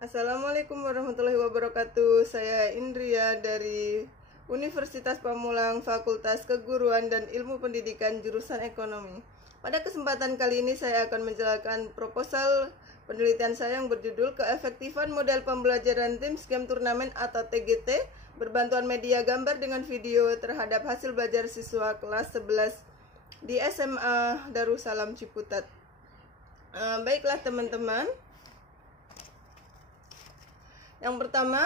Assalamualaikum warahmatullahi wabarakatuh. Saya Indria dari Universitas Pamulang, Fakultas Keguruan dan Ilmu Pendidikan jurusan Ekonomi. Pada kesempatan kali ini saya akan menjelaskan proposal penelitian saya yang berjudul Keefektifan Model Pembelajaran Teams Game Turnamen atau TGT berbantuan media gambar dengan video terhadap hasil belajar siswa kelas 11 di SMA Darussalam Ciputat. Baiklah teman-teman. Yang pertama,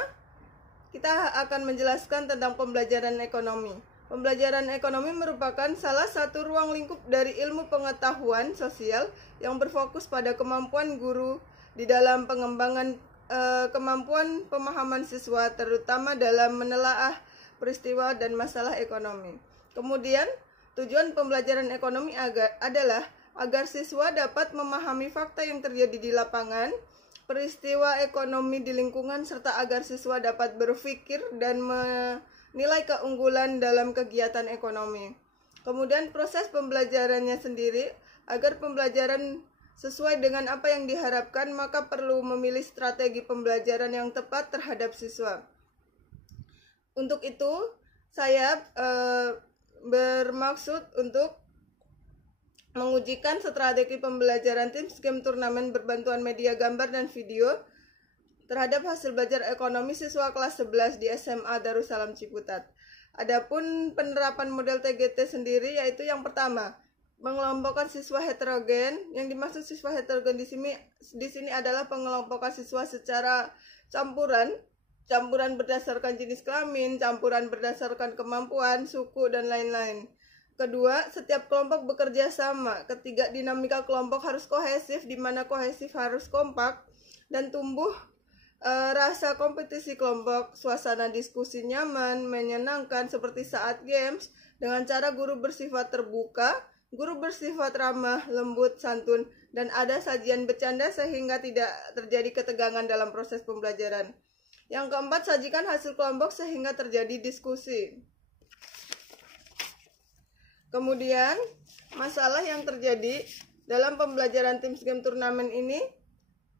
kita akan menjelaskan tentang pembelajaran ekonomi. Pembelajaran ekonomi merupakan salah satu ruang lingkup dari ilmu pengetahuan sosial yang berfokus pada kemampuan guru di dalam pengembangan kemampuan pemahaman siswa, terutama dalam menelaah peristiwa dan masalah ekonomi. Kemudian, tujuan pembelajaran ekonomi adalah agar siswa dapat memahami fakta yang terjadi di lapangan, peristiwa ekonomi di lingkungan, serta agar siswa dapat berpikir dan menilai keunggulan dalam kegiatan ekonomi. Kemudian proses pembelajarannya sendiri, agar pembelajaran sesuai dengan apa yang diharapkan, maka perlu memilih strategi pembelajaran yang tepat terhadap siswa. Untuk itu, saya bermaksud untuk mengujikan strategi pembelajaran Teams Game Turnamen berbantuan media gambar dan video terhadap hasil belajar ekonomi siswa kelas 11 di SMA Darussalam Ciputat. Adapun penerapan model TGT sendiri yaitu yang pertama, mengelompokkan siswa heterogen. Yang dimaksud siswa heterogen di sini adalah pengelompokan siswa secara campuran berdasarkan jenis kelamin, campuran berdasarkan kemampuan, suku, dan lain-lain. Kedua, setiap kelompok bekerja sama. Ketiga, dinamika kelompok harus kohesif, di mana kohesif harus kompak dan tumbuh rasa kompetisi kelompok, suasana diskusi nyaman, menyenangkan seperti saat games, dengan cara guru bersifat terbuka, guru bersifat ramah, lembut, santun, dan ada sajian bercanda sehingga tidak terjadi ketegangan dalam proses pembelajaran. Yang keempat, sajikan hasil kelompok sehingga terjadi diskusi. Kemudian, masalah yang terjadi dalam pembelajaran Teams Game Turnamen ini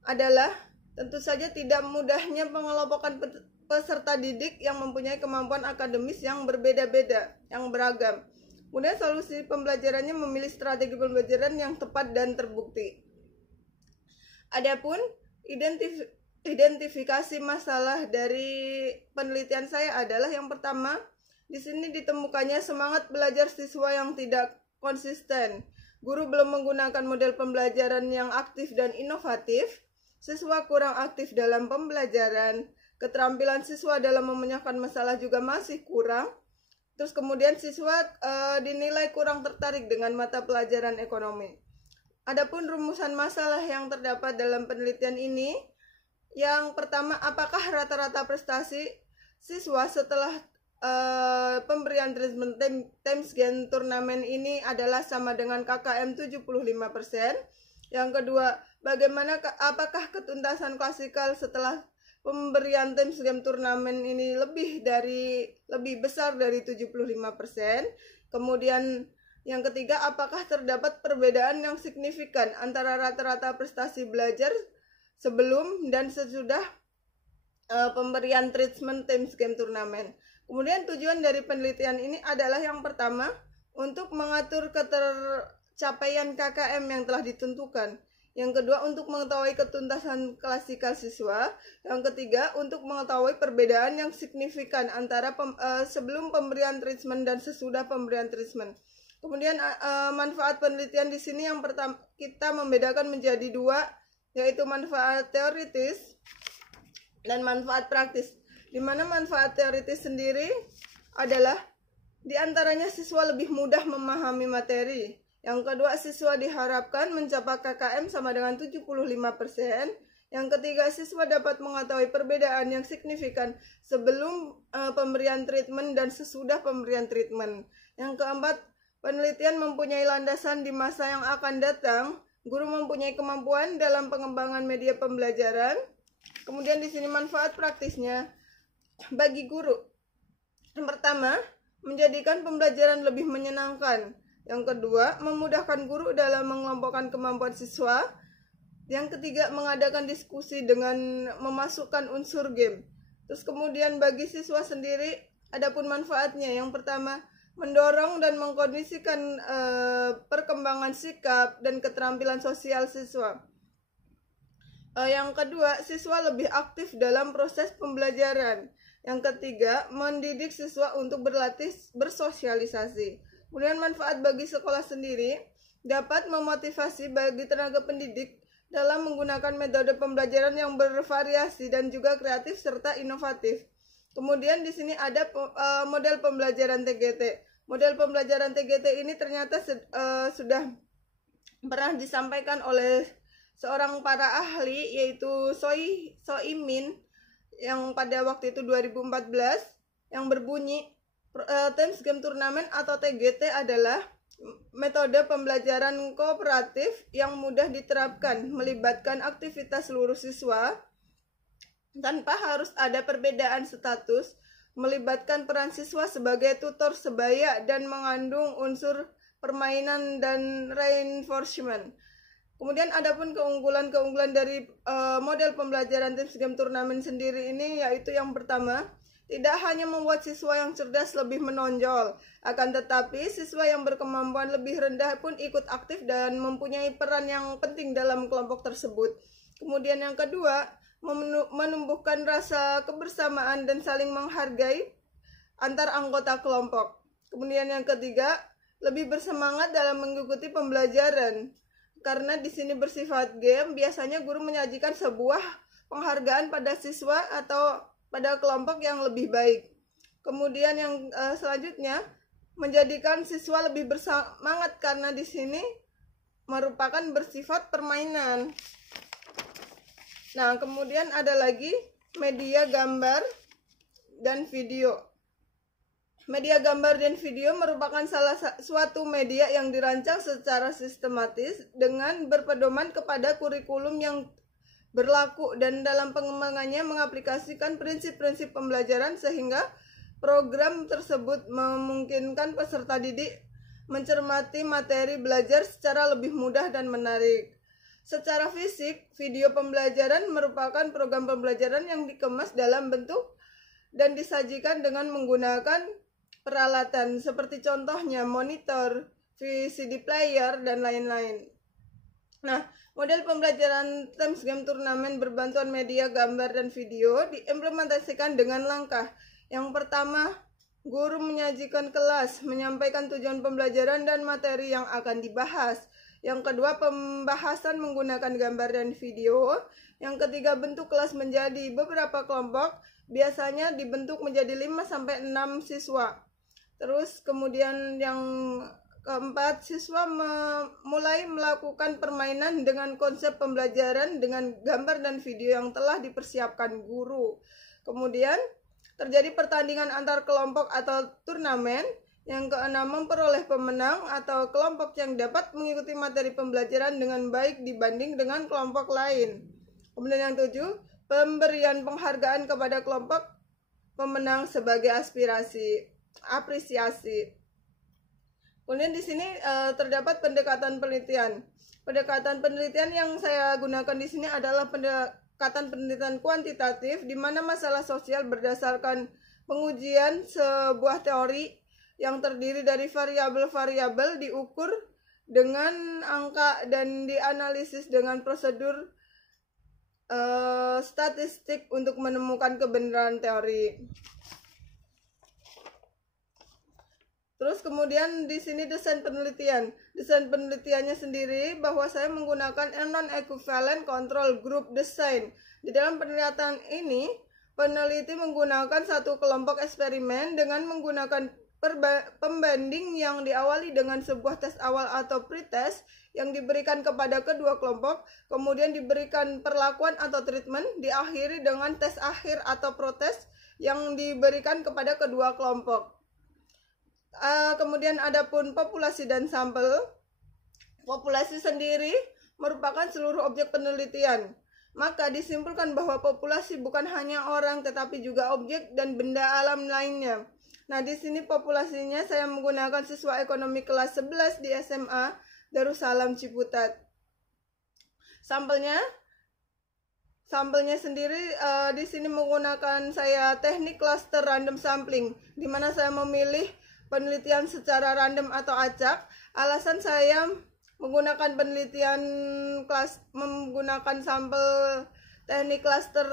adalah tentu saja tidak mudahnya pengelompokan peserta didik yang mempunyai kemampuan akademis yang berbeda-beda, yang beragam. Kemudian solusi pembelajarannya memilih strategi pembelajaran yang tepat dan terbukti. Adapun identifikasi masalah dari penelitian saya adalah yang pertama, di sini ditemukannya semangat belajar siswa yang tidak konsisten. Guru belum menggunakan model pembelajaran yang aktif dan inovatif. Siswa kurang aktif dalam pembelajaran. Keterampilan siswa dalam memecahkan masalah juga masih kurang. Terus kemudian siswa dinilai kurang tertarik dengan mata pelajaran ekonomi. Adapun rumusan masalah yang terdapat dalam penelitian ini, yang pertama, apakah rata-rata prestasi siswa setelah pemberian treatment Teams Game Turnamen ini adalah sama dengan KKM 75%. Yang kedua, apakah ketuntasan klasikal setelah pemberian Teams Game Turnamen ini lebih besar dari 75%. Kemudian yang ketiga, apakah terdapat perbedaan yang signifikan antara rata-rata prestasi belajar sebelum dan sesudah pemberian treatment Teams Game Turnamen. Kemudian tujuan dari penelitian ini adalah yang pertama, untuk mengatur ketercapaian KKM yang telah ditentukan. Yang kedua, untuk mengetahui ketuntasan klasikal siswa. Yang ketiga, untuk mengetahui perbedaan yang signifikan antara sebelum pemberian treatment dan sesudah pemberian treatment. Kemudian manfaat penelitian di sini yang pertama, kita membedakan menjadi dua, yaitu manfaat teoritis dan manfaat praktis. Di mana manfaat teoritis sendiri adalah diantaranya siswa lebih mudah memahami materi. Yang kedua, siswa diharapkan mencapai KKM sama dengan 75%. Yang ketiga, siswa dapat mengetahui perbedaan yang signifikan sebelum pemberian treatment dan sesudah pemberian treatment. Yang keempat, penelitian mempunyai landasan di masa yang akan datang. Guru mempunyai kemampuan dalam pengembangan media pembelajaran. Kemudian di sini manfaat praktisnya bagi guru. Yang pertama, menjadikan pembelajaran lebih menyenangkan. Yang kedua, memudahkan guru dalam mengelompokkan kemampuan siswa. Yang ketiga, mengadakan diskusi dengan memasukkan unsur game. Terus kemudian bagi siswa sendiri, adapun manfaatnya. Yang pertama, mendorong dan mengkondisikan perkembangan sikap dan keterampilan sosial siswa. Yang kedua, siswa lebih aktif dalam proses pembelajaran. Yang ketiga, mendidik siswa untuk berlatih bersosialisasi. Kemudian manfaat bagi sekolah sendiri, dapat memotivasi bagi tenaga pendidik dalam menggunakan metode pembelajaran yang bervariasi dan juga kreatif serta inovatif. Kemudian di sini ada model pembelajaran TGT. Model pembelajaran TGT ini ternyata sudah pernah disampaikan oleh seorang para ahli, yaitu Soimin, yang pada waktu itu 2014, yang berbunyi Thames Game Tournament atau TGT adalah metode pembelajaran kooperatif yang mudah diterapkan, melibatkan aktivitas seluruh siswa tanpa harus ada perbedaan status, melibatkan peran siswa sebagai tutor sebaya dan mengandung unsur permainan dan reinforcement. Kemudian adapun keunggulan-keunggulan dari model pembelajaran Thames Game Tournament sendiri ini, yaitu yang pertama, tidak hanya membuat siswa yang cerdas lebih menonjol, akan tetapi siswa yang berkemampuan lebih rendah pun ikut aktif dan mempunyai peran yang penting dalam kelompok tersebut. Kemudian yang kedua, menumbuhkan rasa kebersamaan dan saling menghargai antar anggota kelompok. Kemudian yang ketiga, lebih bersemangat dalam mengikuti pembelajaran. Karena di sini bersifat game, biasanya guru menyajikan sebuah penghargaan pada siswa atau pada kelompok yang lebih baik. Kemudian yang selanjutnya, menjadikan siswa lebih bersemangat karena di sini merupakan bersifat permainan. Nah, kemudian ada lagi media gambar dan video. Media gambar dan video merupakan salah suatu media yang dirancang secara sistematis dengan berpedoman kepada kurikulum yang berlaku dan dalam pengembangannya mengaplikasikan prinsip-prinsip pembelajaran sehingga program tersebut memungkinkan peserta didik mencermati materi belajar secara lebih mudah dan menarik. Secara fisik, video pembelajaran merupakan program pembelajaran yang dikemas dalam bentuk dan disajikan dengan menggunakan peralatan seperti contohnya monitor, VCD player, dan lain-lain. Nah, model pembelajaran Thames Game Tournament berbantuan media gambar dan video diimplementasikan dengan langkah. Yang pertama, guru menyajikan kelas, menyampaikan tujuan pembelajaran dan materi yang akan dibahas. Yang kedua, pembahasan menggunakan gambar dan video. Yang ketiga, bentuk kelas menjadi beberapa kelompok, biasanya dibentuk menjadi 5-6 siswa. Terus kemudian yang keempat, siswa mulai melakukan permainan dengan konsep pembelajaran dengan gambar dan video yang telah dipersiapkan guru. Kemudian terjadi pertandingan antar kelompok atau turnamen. Yang keenam, memperoleh pemenang atau kelompok yang dapat mengikuti materi pembelajaran dengan baik dibanding dengan kelompok lain. Kemudian yang tujuh, pemberian penghargaan kepada kelompok pemenang sebagai apresiasi. Kemudian di sini terdapat pendekatan penelitian. Pendekatan penelitian yang saya gunakan di sini adalah pendekatan penelitian kuantitatif, di mana masalah sosial berdasarkan pengujian sebuah teori yang terdiri dari variabel-variabel diukur dengan angka dan dianalisis dengan prosedur statistik untuk menemukan kebenaran teori. Terus kemudian di sini desain penelitian. Desain penelitiannya sendiri bahwa saya menggunakan non-equivalent control group design. Di dalam penelitian ini, peneliti menggunakan satu kelompok eksperimen dengan menggunakan pembanding yang diawali dengan sebuah tes awal atau pretest yang diberikan kepada kedua kelompok, kemudian diberikan perlakuan atau treatment, diakhiri dengan tes akhir atau protes yang diberikan kepada kedua kelompok. Kemudian adapun populasi dan sampel. Populasi sendiri merupakan seluruh objek penelitian. Maka disimpulkan bahwa populasi bukan hanya orang tetapi juga objek dan benda alam lainnya. Nah, di sini populasinya saya menggunakan siswa ekonomi kelas 11 di SMA Darussalam Ciputat. Sampelnya sendiri di sini menggunakan saya teknik cluster random sampling, di mana saya memilih penelitian secara random atau acak. Alasan saya menggunakan menggunakan sampel teknik cluster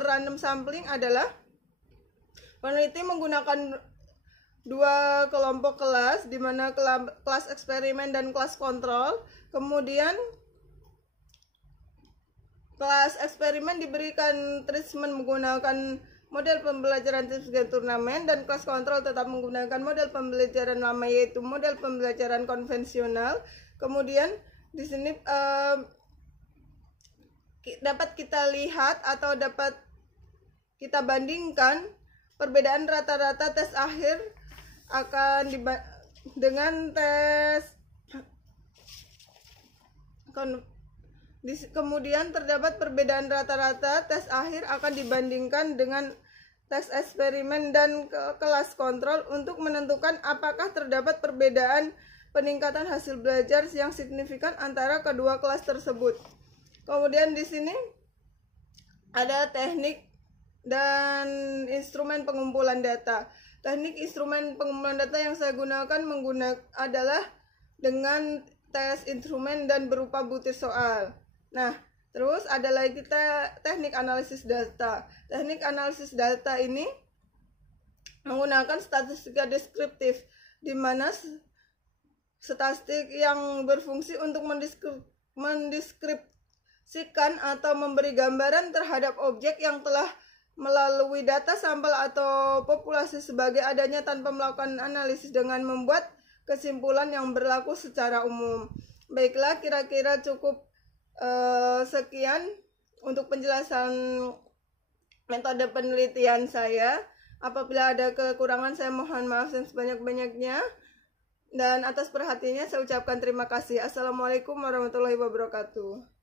random sampling adalah peneliti menggunakan dua kelompok kelas, di mana kelas eksperimen dan kelas kontrol. Kemudian kelas eksperimen diberikan treatment menggunakan model pembelajaran Tips Game Turnamen, dan kelas kontrol tetap menggunakan model pembelajaran lama, yaitu model pembelajaran konvensional. Kemudian di sini dapat kita lihat atau dapat kita bandingkan perbedaan rata-rata tes akhir dengan tes. Kemudian terdapat perbedaan rata-rata tes akhir akan dibandingkan dengan tes eksperimen dan kelas kontrol untuk menentukan apakah terdapat perbedaan peningkatan hasil belajar yang signifikan antara kedua kelas tersebut. Kemudian di sini ada teknik dan instrumen pengumpulan data. Teknik instrumen pengumpulan data yang saya gunakan adalah dengan tes instrumen dan berupa butir soal. Nah, terus ada lagi teknik analisis data. Teknik analisis data ini menggunakan statistika deskriptif, di mana statistik yang berfungsi untuk mendeskripsikan atau memberi gambaran terhadap objek yang telah melalui data sampel atau populasi sebagai adanya tanpa melakukan analisis dengan membuat kesimpulan yang berlaku secara umum. Baiklah, kira-kira cukup sekian untuk penjelasan metode penelitian saya. Apabila ada kekurangan, saya mohon maaf yang sebanyak-banyaknya. Dan atas perhatiannya saya ucapkan terima kasih. Assalamualaikum warahmatullahi wabarakatuh.